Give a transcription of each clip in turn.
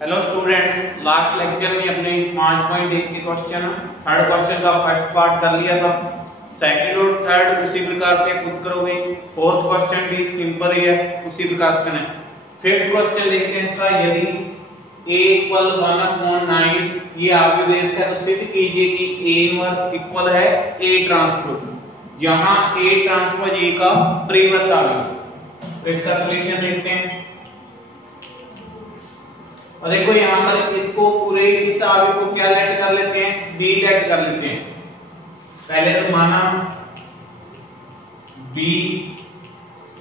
Hello students, last lecture में अपने 5.1 के क्वेश्चन थर्ड क्वेश्चन का फर्स्ट पार्ट कर लिया था। सेकंड और थर्ड उसी प्रकार से खुद करोगे। फोर्थ क्वेश्चन भी सिंपल ही है, उसी प्रकार से करना है। फिफ्थ क्वेश्चन देखते हैं इसका। यदि a इक्वल 1/9 ये आपको दे रखा है तो सिद्ध कीजिए कि a इनवर्स इक्वल है a ट्रांसपोज, जहां a ट्रांसपोज a का परिवर्त आवेगा। तो इसका सॉल्यूशन देखते हैं। और देखो यहां पर इसको पूरे इस आवेग को क्या लेट कर लेते हैं, b लेट कर लेते हैं। पहले तो माना b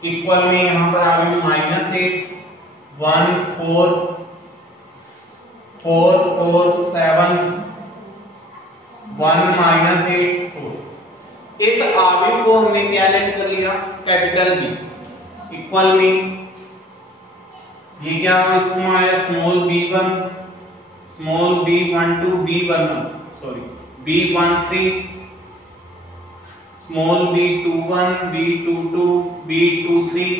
इक्वल में यहां पर आवेग -8 1 4 4 4 7 1 -8 4। इस आवेग को हमने क्या लेट कर लिया, कैपिटल B इक्वल में ये क्या हुआ, इसमें आया small b1 small b12 b11 sorry b13 small b21 b22 b23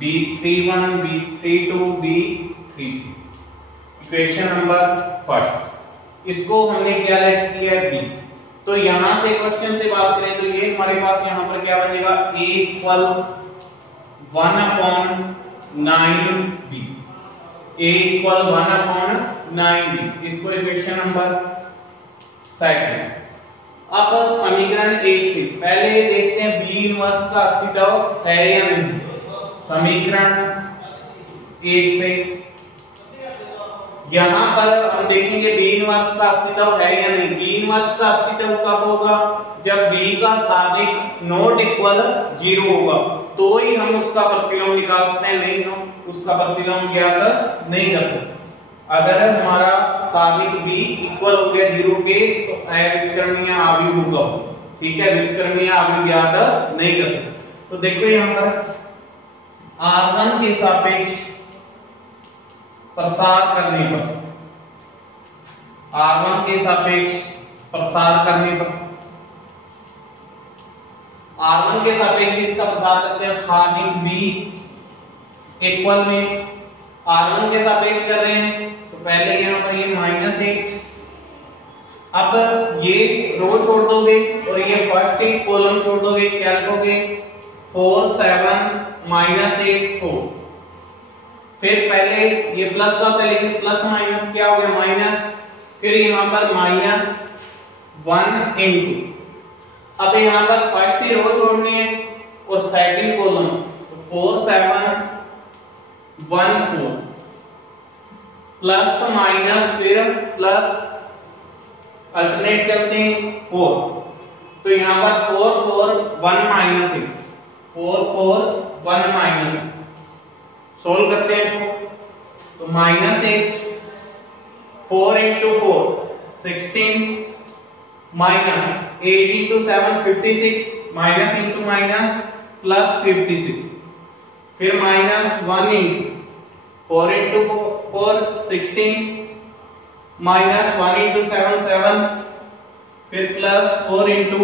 b31 b32 b33। Equation number first, इसको हमने क्या लेट किया b। तो यहां से क्वेश्चन से बात करें तो ये हमारे पास यहां पर क्या बनेगा, a equal 1/9b a equal 1/9b। इसको इक्वेशन नंबर सेकंड। अब समीकरण 1 से पहले देखते हैं b इनवर्स का अस्तित्व है या नहीं। समीकरण 1 से यहां पर हम देखेंगे b इनवर्स का अस्तित्व है या नहीं। b इनवर्स का अस्तित्व कब होगा, जब b का साधिक नॉट इक्वल 0 होगा, तो ही हम उसका प्रतिलोम निकाल सकते हैं, नहीं हम उसका प्रतिलोम ज्ञात नहीं कर सकते। अगर हमारा साधिक b इक्वल हो गया 0 के तो अविकरणीय आवेग होगा, ठीक है, विकरणीय आवेग ज्ञात नहीं कर सकते। तो देखो यहां पर r1 के सापेक्ष प्रसार करने पर, r1 के सापेक्ष प्रसार करने पर, r1 के सापेक्ष इसका प्रसार करते हैं साधिक b इक्वल में r1 के सापेक्ष कर रहे हैं तो पहले यहां पर ये -8, अब ये रो छोड़ दोगे और ये फर्स्ट एक कॉलम छोड़ दोगे, क्या लिखोगे 4 7 -8 4। फिर पहले ये प्लस का था लेकिन प्लस माइनस क्या हो गया माइनस, फिर यहां पर -1 इनटू, अब यहां पर फर्स्ट ही रो छोड़नी है और सेकंड कॉलम, तो 4 7 1 4 प्लस माइनस फिर प्लस अल्टरनेट करते हैं 4। तो यहां पर 4 4 1 -8 4 4 1 -8 सोल्व करते हैं इसको। तो -8 4 into 4 16 minus 8 into 7 56 minus into minus plus 56, फिर -1 into 4 into 4 16 माइनस 1 into 7 7, फिर प्लस 4 into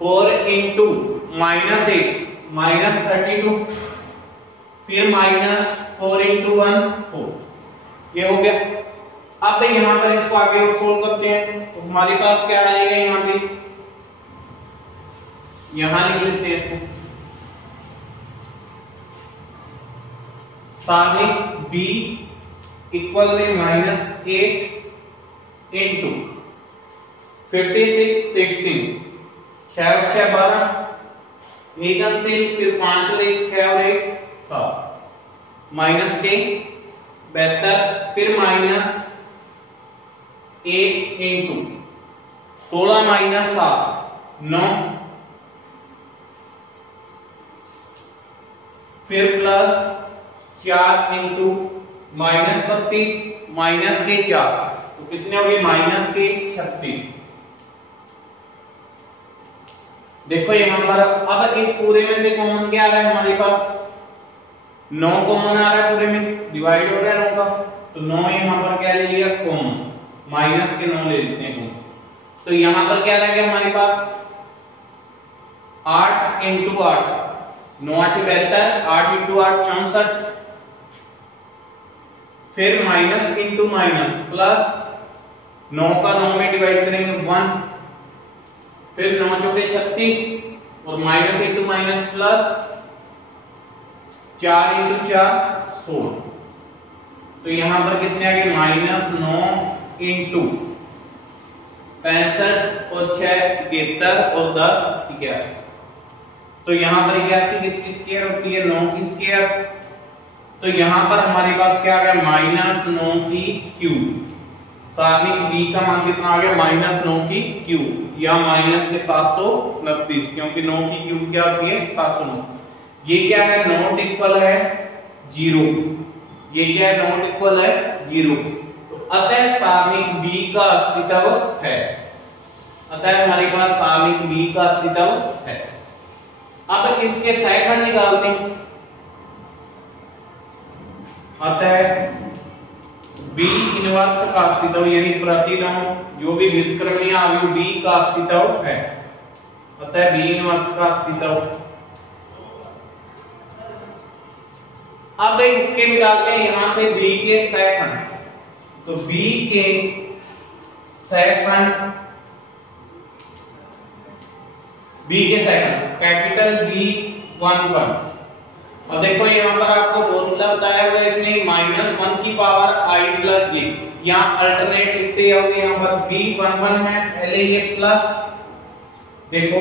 -8 माइनस 32, फिर -4 into 1 4। ये हो गया। अब यहां पर इसको आगे और सोल्व करते हैं तो हमारे पास क्या आएगा, यहां पे यहां लिख लेते हैं इसको साधिक b इक्वल में -8 इनटू 56 16 6 और 6 12 एक अंशिल, फिर 5 और 1 6 और 1 7 माइनस के 72, फिर -1 इनटू 16 - 7 9, फिर प्लस 4 इनटू -32 माइनस के 4, तो कितने हो गए माइनस के 36। देखो यहां पर अब इस पूरे में से कॉमन क्या आ रहा है हमारे पास, 9 कॉमन आ रहा है, पूरे में डिवाइड हो रहा है 9 का, तो 9 यहां पर क्या ले लिया कॉमन, माइनस के 9 ले लेते हैं। तो यहां पर क्या रह गया हमारे पास 8 into 8 9 8 72, 8 into 8 64, फिर माइनस इंटू माइनस प्लस 9 का 9 में डिवाइड करेंगे 1, फिर 9 चौके 36 और minus into minus plus 4 into 4 16। तो यहां पर कितने आ गए -9 इंटू 65 और 6 71 और 10 81। तो यहां पर 81 किसकी स्क्वायर होती है? 9 की स्क्वायर। तो यहां पर हमारे पास क्या आ गया? -9 की क्यूब। सारणी बी का मान कितना आ गया? -9 की क्यूब या माइनस के 729, क्योंकि 9 की क्यूब क्या होती है? 709। ये क्या है? नॉट इक्वल है 0। ये क्या है? नॉट इक्वल है 0। तो अतः सारणी बी का अस्तित्व है। अतः हमारे पास सारणी बी का अस्तित्व है। अब इसके सेकंड निकालते हैं। अतः बी इनवर्स का अस्तित्व यानी प्रतिलोम जो भी व्युत्क्रमणीय अवयव बी का अस्तित्व है। अतः बी इनवर्स का अस्तित्व। अब इसके निकालते हैं यहां से बी के सेकंड। तो बी के सेकंड, बी के सेकंड कैपिटल बी 11। और देखो यहां पर आपको फॉर्मूला बताया हुआ है इसने -1 की पावर i प्लस j। यहां अल्टरनेट लिखते होंगे। यहां पर b11 है, पहले ये प्लस, देखो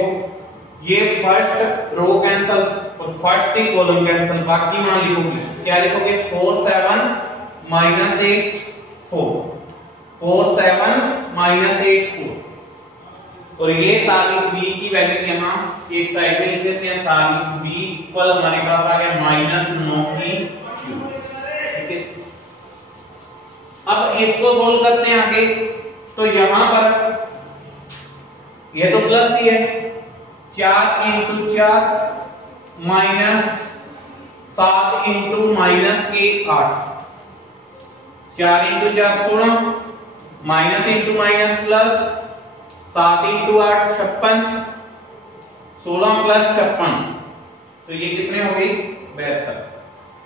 ये फर्स्ट रो कैंसल और फर्स्ट ही कॉलम कैंसल, बाकी मान लिखोगे क्या लिखोगे? 4 7 -8 4 4 7 -8 4। और ये सारी b की वैल्यू यहां एक साइड में लिख देते हैं। सारी b इक्वल हमारे पास आ गया -9 की क्यूब। ठीक है, अब इसको सोल्व करते हैं आगे। तो यहां पर ये तो प्लस ही है, 4 into 4 -7 into -8, 4 into 4 16, minus into minus plus 7 into 8 56, 16 plus 56, तो ये कितने हो गई? 72।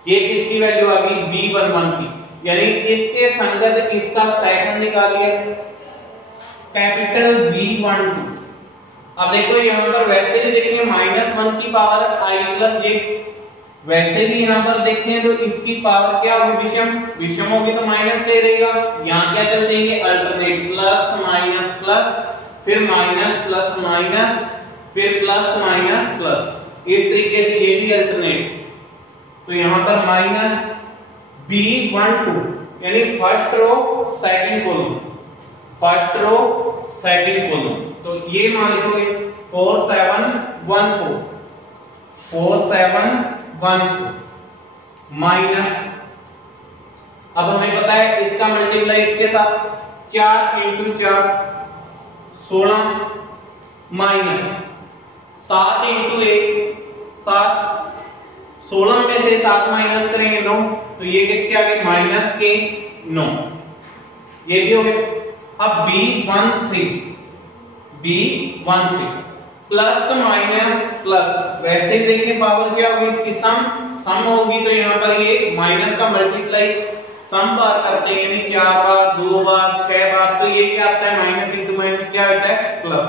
ये किसकी वैल्यू आ गई? B11 की। यानी इसके संगत इसका सेकंड निकालिए कैपिटल B12। अब देखो यहां पर वैसे भी देखें -1 की पावर i प्लस j, वैसे भी यहां पर देखें तो इसकी पावर क्या होगी? विषम। विषम होगी तो माइनस ले लेगा। यहां क्या चल देंगे? अल्टरनेट, प्लस माइनस प्लस, फिर माइनस प्लस माइनस, फिर प्लस माइनस प्लस। इस तरीके से ये भी अल्टरनेट। तो यहां पर B12 यानी first row second column, first row second column. तो ये मान लिखोगे 4 7 1 4 4 7 1 4 माइनस, अब हमें पता है इसका मल्टीप्लाई इसके साथ 4 इंटू 4 16 माइनस 7 इंटू 1 7, 16 में से 7 माइनस करेंगे 9, तो ये किसके आगे? माइनस के 9। ये भी हो गया। अब B13 प्लस माइनस प्लस, वैसे ही देखिए पावर क्या होगी इसकी? सम होगी। तो यहाँ पर ये माइनस का मल्टीप्लाई सम बार करते हैं, यानी 4 बार 2 बार 6 बार, तो ये क्या आता है? माइनस इंटू माइनस क्या होता है? प्लस।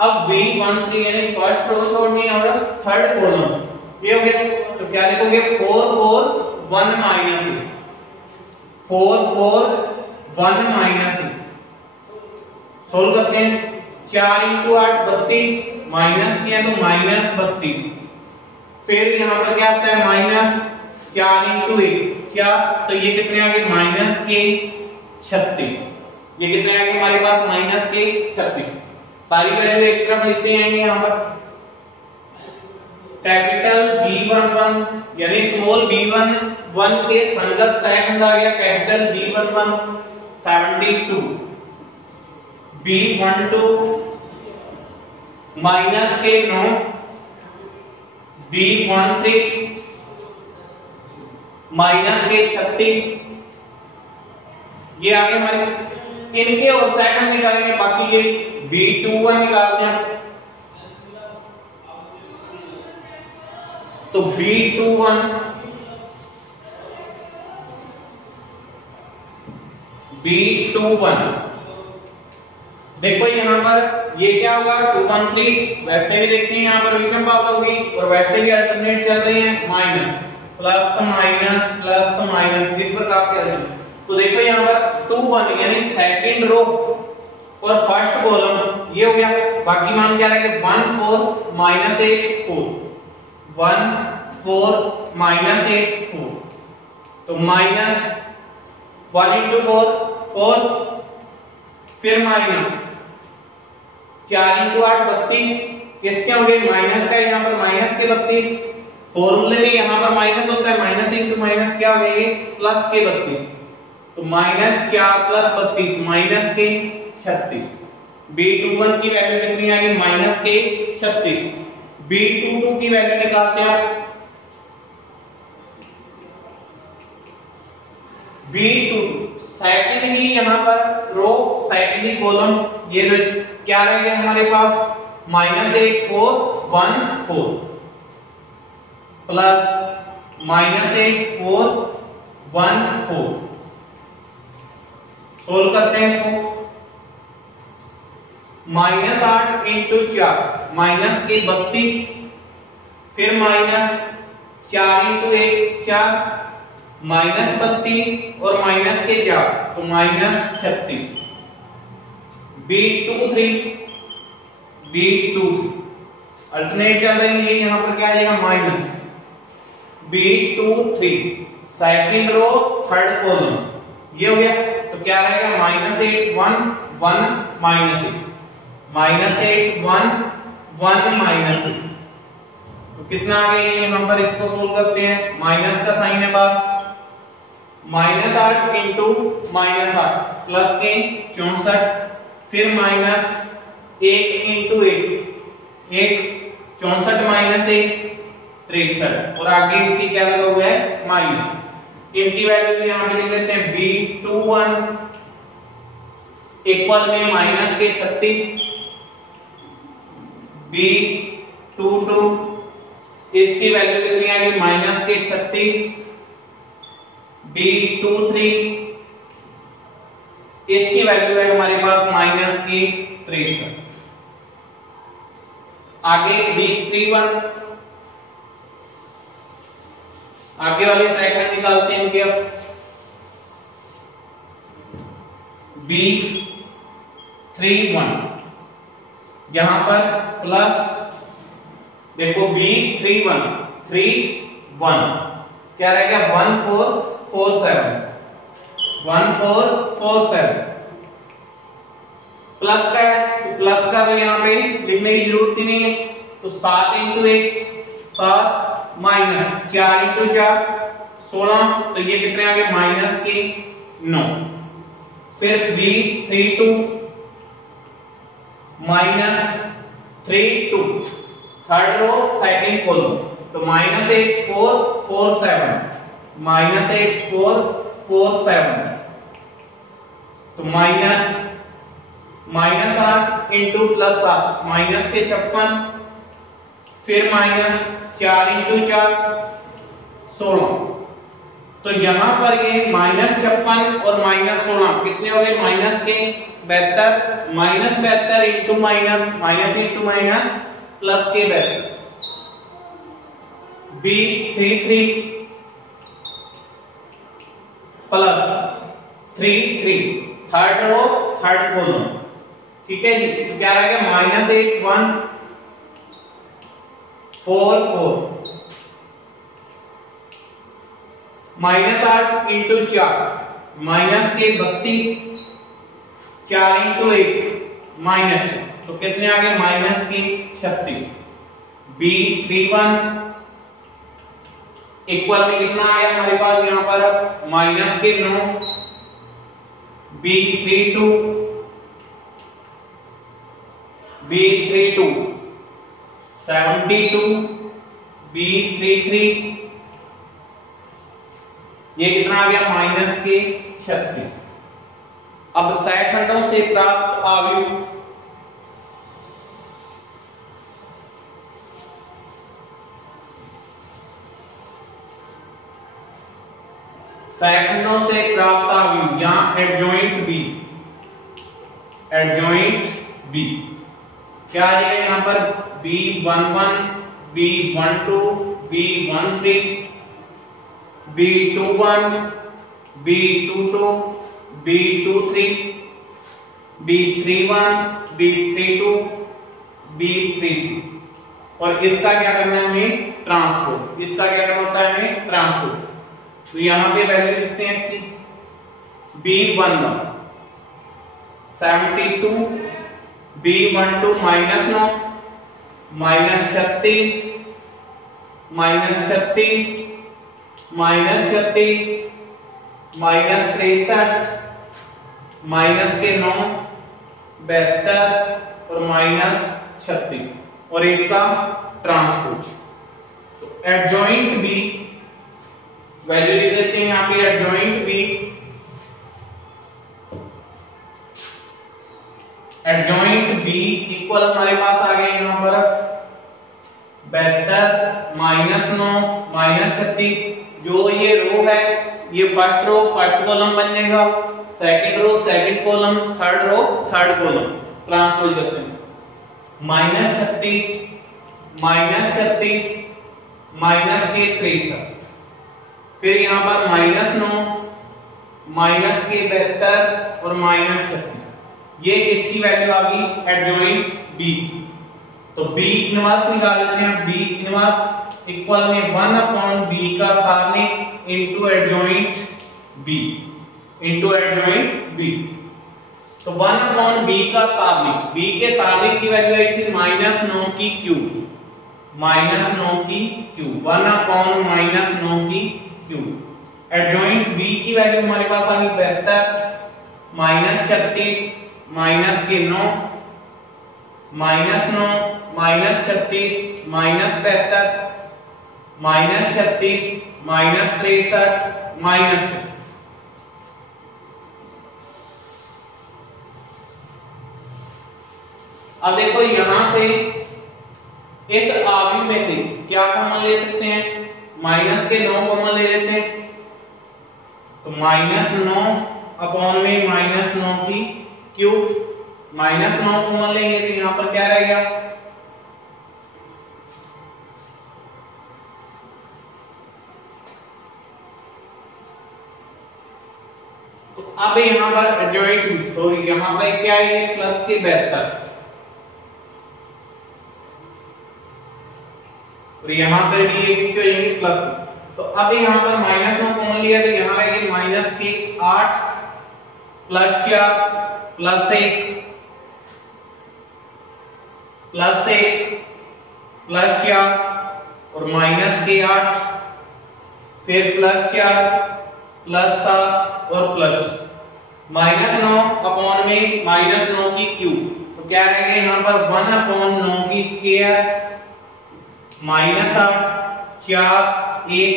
अब B13 यानी फर्स्ट रो छोड़नी है और थर्ड कॉलम, ये हो गया। तो क्या लिखोगे? 4 4 1 माइनस 4 4 1 माइनस। सोल्व करते हैं। 4 इंटू 8 32, माइनस किया तो माइनस 32। फिर यहां पर क्या आता है? माइनस 4 इंटू 1 क्या, तो ये कितने आ गए? माइनस के 36। ये कितने आ गए हमारे पास? माइनस के 36। सारी वैल्यू एक तरफ लिखते हैं यहां पर। कैपिटल B11 यानी स्मॉल b11 के संगत सेकंड आ गया कैपिटल B11 72, B12 माइनस के 9, B13 माइनस के 36। ये आगे हमारे इनके और सेकंड निकालेंगे, बाकी के B21 निकालते हैं। तो B21 B21। देखो यहाँ पर ये क्या होगा 213, वैसे भी देखते हैं यहाँ पर विषम बात होगी और वैसे भी अल्टरनेट चल रही है माइनस प्लस माइनस इस प्रकार से आ रही है। तो देखो यहाँ पर 21 यानी सेकंड रो और फर्स्ट कॉलम ये हो गया। बाकी मान क्या रहेगा 1 4 माइनस 8 4 1 4 माइनस 8 4 तो माइनस 1 इंटू 4 4 फिर माइनस 4 इंटू 8 32 किसके होंगे माइनस का यहाँ पर माइनस के 32 फॉर्मूले में यहाँ पर माइनस होता है माइनस इंटू माइनस क्या हो गए प्लस के 32 तो माइनस 4 प्लस 32 माइनस के 36। B21 की वैल्यू कितनी आएगी माइनस के 36। B22 की वैल्यू निकालते हैं आप B22 सेकंड ही यहाँ पर रो सेकंड ही कॉलम ये क्या रहेगा हमारे पास माइनस 8 4 1 4 प्लस माइनस 8 4 1 4 सोल्व करते हैं इसको माइनस 8 इंटू 4 माइनस के 32 फिर माइनस 4 इंटू 1 4 माइनस 32 और माइनस के 4 तो माइनस 36। B23 अल्टरनेट चल रही है यहाँ पर क्या आ जाएगा minus B23 second row third column ये हो गया तो क्या रहेगा माइनस 8 1 1 माइनस 8 माइनस 8 1 1 माइनस 8 तो कितना आ गया यहाँ पर इसको सोल्व करते हैं माइनस का साइन है बाद माइनस 8 इंटू माइनस 8 प्लस के 64 फिर माइनस 1 इंटू 1 64 माइनस 1 63 और आगे इसकी क्या लगा हुआ है माइनस इनकी वैल्यू यहाँ पे लिख लेते हैं B21 इक्वल में माइनस के 36 B22 इसकी वैल्यू कितनी आएगी माइनस के 36 B23 इसकी वैल्यू है हमारे पास माइनस की 63। आगे B31 आगे वाले सेकंड निकालते हैं इनके अब B31 यहां पर प्लस देखो B31 3 1 क्या रहेगा 1447 1447 प्लस का है प्लस का तो यहाँ पे लिखने की जरूरत ही नहीं है तो 7 इंटू 1 7 माइनस 4 इंटू 4 16 तो ये कितने आ गए माइनस के 9। फिर B32 minus 32 third row second column तो माइनस 8 4 4 7 माइनस 8 4 4 7 तो माइनस 8 इंटू प्लस 7 माइनस के 56 फिर माइनस 4 इंटू 4 16 तो यहां पर ये माइनस 56 और माइनस 16 कितने हो गए माइनस के 72 minus 72 into minus into minus plus के 72 B33 plus 33 third row third column ठीक है जी तो क्या रहेगा माइनस 8 1 4 4 माइनस 8 इंटू 4 माइनस के 32 4 इंटू 1 माइनस तो कितने आ गए माइनस की 36। B31 इक्वल में कितना आया हमारे पास यहाँ पर माइनस के 9 B32 72 B33 ये कितना आ गया माइनस के 36। अब सैकड़ों से प्राप्त आव्यूह सेकंडों से प्राप्त अवयव, यहाँ एडजॉइंट बी, एडजॉइंट बी क्या आ जाएगा यहाँ पर B11, B12, B13, B21, B22, B23, B31, B32, B33 और इसका क्या करना है हमें ट्रांसपोर्ट, इसका क्या करना होता है हमें ट्रांसपोर्ट। तो यहां पे वैल्यू लिखते हैं इसकी B11 72, B12 -9 -36 -36 -36 -63 माइनस के 9 72 और -36 और इसका ट्रांसपोज। तो एडजॉइंट बी वैल्यू लिख लेते हैं यहाँ पे adjoint B, adjoint B equal हमारे पास आ गए यहाँ पर 72 -9 -36 जो ये रो है ये फर्स्ट रो फर्स्ट कॉलम बन जाएगा, second row second column, third row third column, transpose करते हैं -36 -36 माइनस के 63 फिर यहाँ पर -9 माइनस के 72 और -36 ये इसकी वैल्यू आ गई एडजॉइंट बी। तो बी इनवर्स निकाल लेते हैं, बी इनवर्स इक्वल में 1/b का सारणिक into adjoint B, into adjoint B. तो 1/b का सारणिक, b के सारणिक की वैल्यू आई थी -9 की क्यूब, -9 की क्यूब 1/-9 की क्यूब। एडजॉइंट b की वैल्यू हमारे पास आ गई 72 -36 माइनस के 9 -9 -36 -72 -36 -63 -36। अब देखो यहां से इस अवयव में से क्या कॉमन ले सकते हैं, माइनस के 9 कॉमन ले लेते हैं। तो -9 में -9 की क्यूब, -9 कॉमन लेंगे तो यहां पर क्या रहेगा तो अब यहां पर एडजॉइंट सॉरी यहां पर क्या है प्लस के 72 और यहां पर भी ये किसके होंगे प्लस। तो अब यहां पर -9 कॉमन लिया तो यहां रहेगी -8 +4 +1 +4 और -8 फिर +4 +7 और -9 में -9 की क्यूब तो क्या रहेगा यहाँ पर 1/9 की स्क्वायर -8 4 1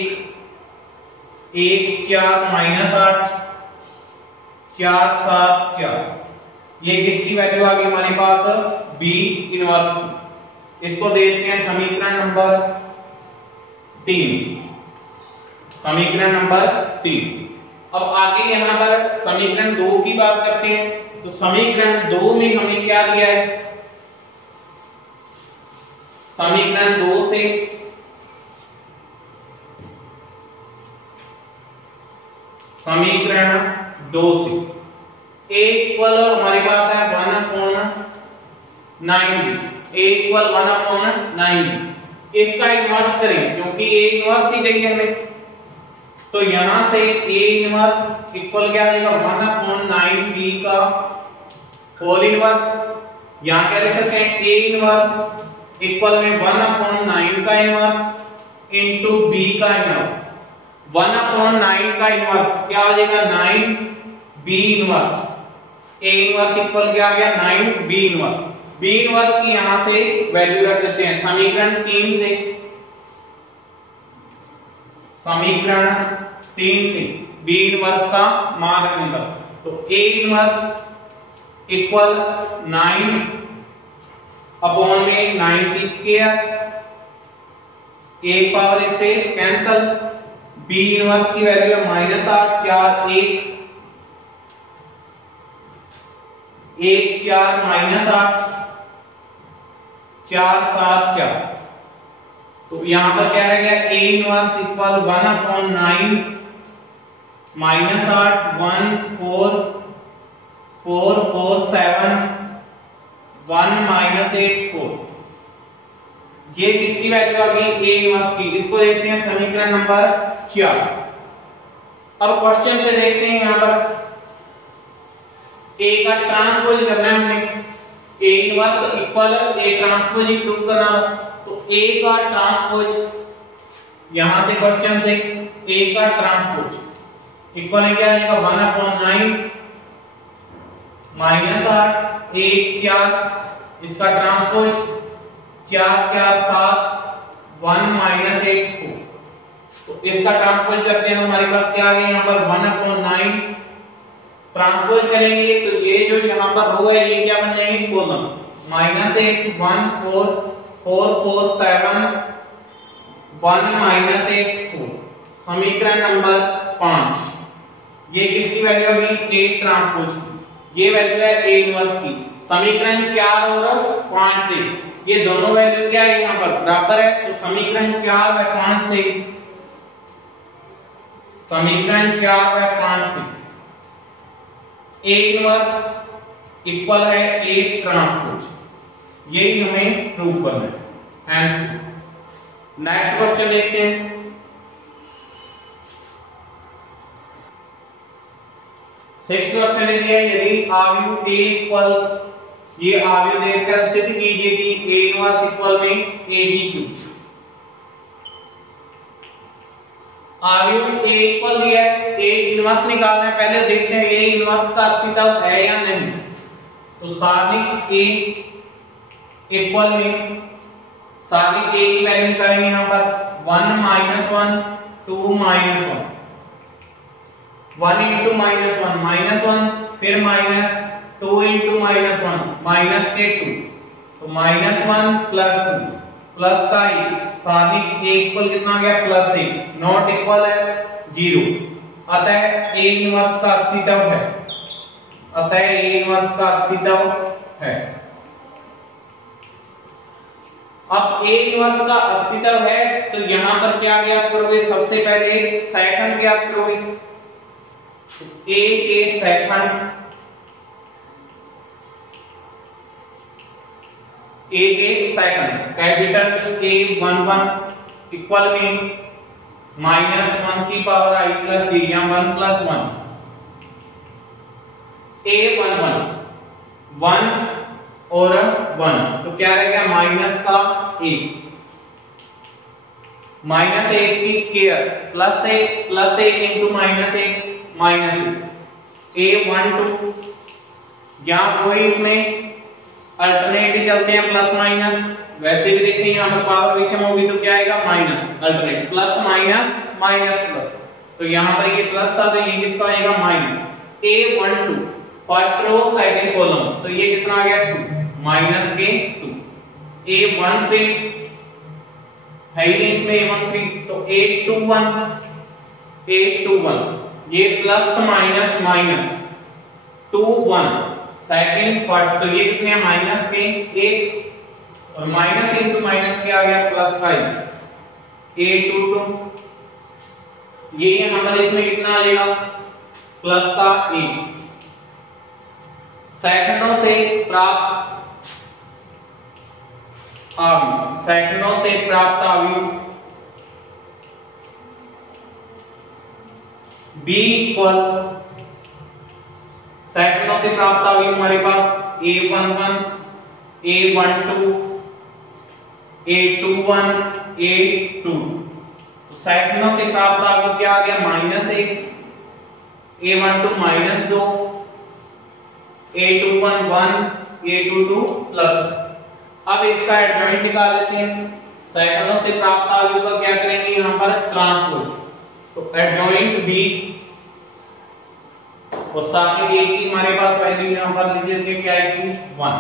1 4 -8 4 7 4 ये किसकी वैल्यू आ गई हमारे पास बी इनवर्स की। इसको देखते हैं समीकरण नंबर 3, समीकरण नंबर 3। अब आगे यहां पर समीकरण 2 की बात करते हैं। तो समीकरण 2 में हमें क्या दिया है, समीकरण 2 से समीकरण 2 से a इक्वल हमारे पास है 1/9b, a इक्वल 1/9b। इसका इनवर्स करें क्योंकि a इनवर्स ही चाहिए हमें। तो यहां से a इनवर्स इक्वल क्या आ जाएगा 1/9b का होल इनवर्स। यहां क्या लिख सकते हैं a इनवर्स इक्वल में 1/9 का इनवर्स इनटू b का इनवर्स। 1/9 का इनवर्स क्या हो जाएगा 9b inverse. a inverse equal क्या आ गया 9b इनवर्स। b इनवर्स की यहां से वैल्यू रख देते हैं समीकरण 3 से, समीकरण 3 से b इनवर्स का मान रखने का। तो a इनवर्स इक्वल 9/9 की स्क्वायर, एक पावर इससे कैंसल बी इनवर्स की वैल्यू है -8 4 1 1 4 -8 4 7 4। तो यहां पर क्या रह गया a इनवर्स इक्वल 1/9 -8 1 4 4 4 7 1 -8 4। ये किसकी वैल्यू आ गई a इनवर्स की। इसको देखते हैं समीकरण नंबर 4। अब क्वेश्चन से देखते हैं यहां पर a का ट्रांसपोज करना है हमने। a inverse equal a transpose he prove करना है। तो a का ट्रांसपोज यहां से क्वेश्चन से a का ट्रांसपोज इक्वल है क्या आएगा 1/9 -8 1 4 इसका ट्रांसपोज 4 4 7 1 -8 4। तो इसका ट्रांसपोज करते हैं हमारे पास क्या आ गया यहां पर 1/9 ट्रांसपोज करेंगे तो ये जो यहां पर होगा ये क्या बन जाएंगे कॉलम -8 1 4 4 4 7 1 -8 4। समीकरण नंबर 5 ये किसकी वैल्यू होगी a ट्रांसपोज की। ये वैल्यू है a इनवर्स की। समीकरण 4 और 5 से ये दोनों वैल्यू क्या है यहां पर बराबर है। तो समीकरण 4 व 5 से समीकरण 4 व 5 से a इनवर्स इक्वल है a ट्रांसपोज। यही हमें प्रूव करना है। नेक्स्ट क्वेश्चन देखते हैं। सिक्स्थ क्वेश्चन है यदि आव्यूह a इक्वल ये आव्यूह देखकर सिद्ध कीजिए कि a इनवर्स इक्वल में ab क्यूब। आव्यूह a इक्वल दिया है a इनवर्स निकालना है। पहले देखते हैं a इनवर्स का अस्तित्व है या नहीं। तो सारणिक a इक्वल में सारणिक a की वैल्यू निकालेंगे यहां पर 1 -1 2 -1 1 into -1 फिर माइनस 2 into -1 माइनस के 2 तो -1 प्लस 2 प्लस का 1 सारणिक a इक्वल कितना आ गया +1 नॉट इक्वल है 0। अतः a इनवर्स का अस्तित्व है। अतः a इनवर्स का अस्तित्व है। अब a इनवर्स का अस्तित्व है तो यहां पर क्या ज्ञात करोगे सबसे पहले सेकंड ज्ञात करोगे। a के सेकंड कैपिटल A11 इक्वल में -1 की पावर i प्लस j या 1 प्लस 1 A11 1 और 1 तो क्या रहेगा माइनस का 1 -1 की स्क्वायर +1 इंटू -1 -1 या कोई इसमें अल्टरनेट चलते हैं प्लस माइनस। वैसे भी देखते हैं यहां पर पावर विषम होगी तो क्या आएगा minus alternate plus minus minus plus. तो यहां पर ये प्लस था तो ये किसका आएगा minus A12 first row second column तो ये कितना आ गया 2 माइनस के 2 A13 है ही इसमें A13 तो A21 ये plus minus minus 2 1 second first तो ये कितने हैं माइनस के 1 और माइनस इंटू माइनस के आ गया प्लस का A22 ये यहां पर इसमें कितना आ जाएगा प्लस का 1 सेकंडों से प्राप्त आव्यूह B इक्वल सेकंडों से प्राप्त आव्यूह हमारे पास A11 A12 A21 A2 सेकंडों से प्राप्त आव्यूह क्या आ गया -1 A12 -2 A21 1 A22 प्लस। अब इसका एडजॉइंट निकाल लेते हैं। सेकंडों से प्राप्त आव्यूह का क्या करेंगे यहां पर ट्रांसपोज तो एडजॉइंट B और साथ ही A की हमारे पास वैल्यू यहां पर लिख देते हैं क्या है 1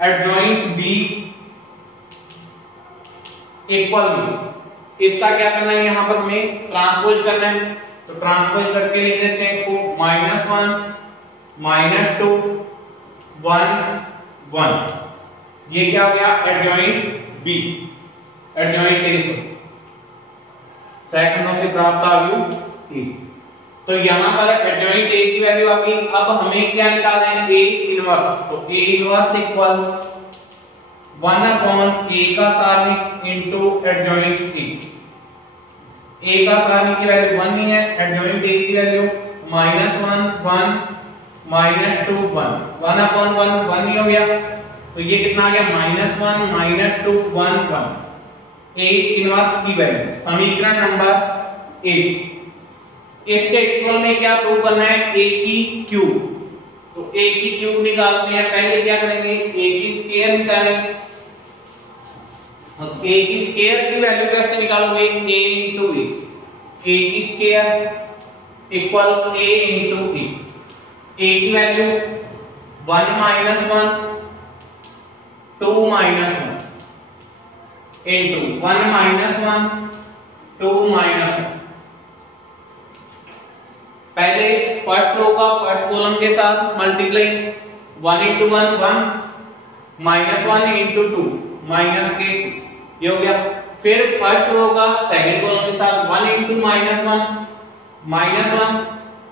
एडजॉइंट B इक्वल में इसका क्या करना है, यहाँ पर हमें ट्रांसपोज करना है। तो ट्रांसपोज करके लिख देते हैं इसको -1 -2 1 1। ये क्या हो गया, एडजॉइंट बी, एडजॉइंट ए से सेकंडों से प्राप्त वैल्यू ए। तो यहां पर एडजॉइंट ए की वैल्यू आ गई। अब हमें क्या निकालना है, ए इनवर्स। तो ए इनवर्स इक्वल 1/a का सारणिक इनटू एडजॉइंट ए। ए का सारणिक की वैल्यू 1 ही है, एडजॉइंट ए की वैल्यू -1 1 -2 1 1/1 1 ही हो गया। तो ये कितना आ गया, -1 -2 1 1 ए इनवर्स की वैल्यू। समीकरण नंबर 1। इसके इक्वल में क्या प्रूव करना है, a की क्यूब। तो a की क्यूब निकालते हैं। पहले क्या करेंगे, a की स्क्वायर निकालेंगे। a की स्क्वायर की वैल्यू कैसे निकालोगे, a into a। a की square equal a into a। a की वैल्यू 1 -1 2 -1 into 1 -1 2 -1। पहले फर्स्ट रो का फर्स्ट कॉलम के साथ मल्टीप्लाई, 1 into 1 1 -1 into 2 माइनस के, ये हो गया। फिर फर्स्ट रो का सेकंड कॉलम के साथ 1 into -1 -1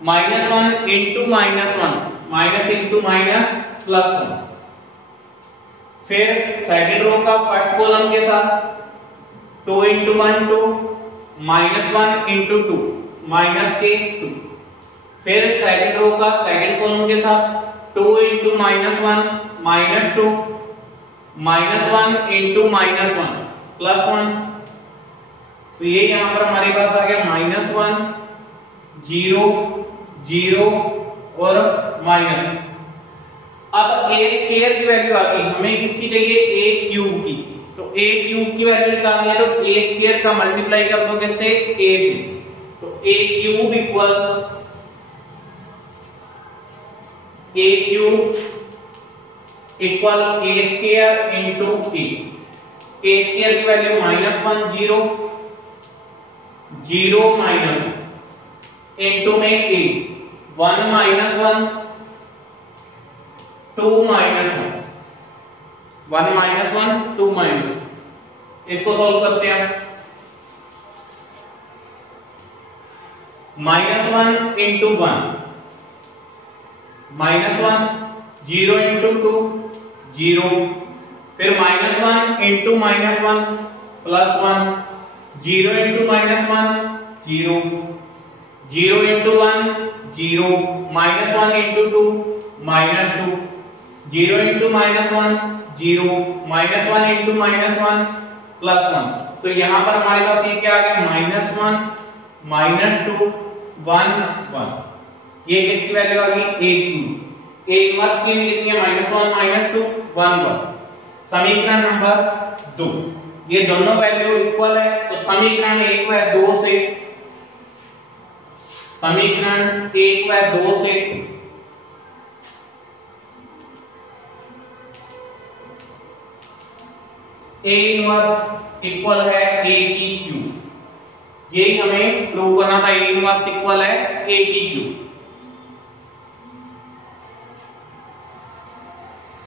-1 into -1 minus into minus plus 1। फिर सेकंड रो का फर्स्ट कॉलम के साथ 2 into 1 2 -1 into 2 माइनस के 2। फिर सेकंड रो का सेकंड कॉलम के साथ 2 into -1 -2 -1 into -1 प्लस 1। तो ये यहां पर हमारे पास आ गया -1 0 0 और माइनस। अब a स्क्वायर की वैल्यू आ गई, हमें किसकी चाहिए, a क्यूब की। तो a क्यूब की वैल्यू निकालनी है, तो a स्क्वायर का मल्टीप्लाई कर दो किससे, a से। तो a cube equal a cube equal a square into a। a square की वैल्यू -1 0 0 माइनस इनटू में a 1 -1 2 -1 1 -1 2 माइनस। इसको सॉल्व करते हैं। -1 into 1 -1 0 into 2 0। फिर -1 into -1 plus 1 0 into -1 0 0 into 1 0 -1 into 2 -2 0 into -1 0 -1 into -1 plus 1। तो यहां पर हमारे पास ये क्या आ गया, -1 -2 1 1। ये किसकी वैल्यू आ गई, a क्यूब। a इनवर्स की कितनी है, -1 -2 1 1। समीकरण नंबर 2। ये दोनों वैल्यू इक्वल है, तो समीकरण 1 व 2 से, समीकरण 1 व 2 से a इनवर्स इक्वल है a की क्यूब। यही हमें प्रूव करना था, a इनवर्स इक्वल है a की क्यूब।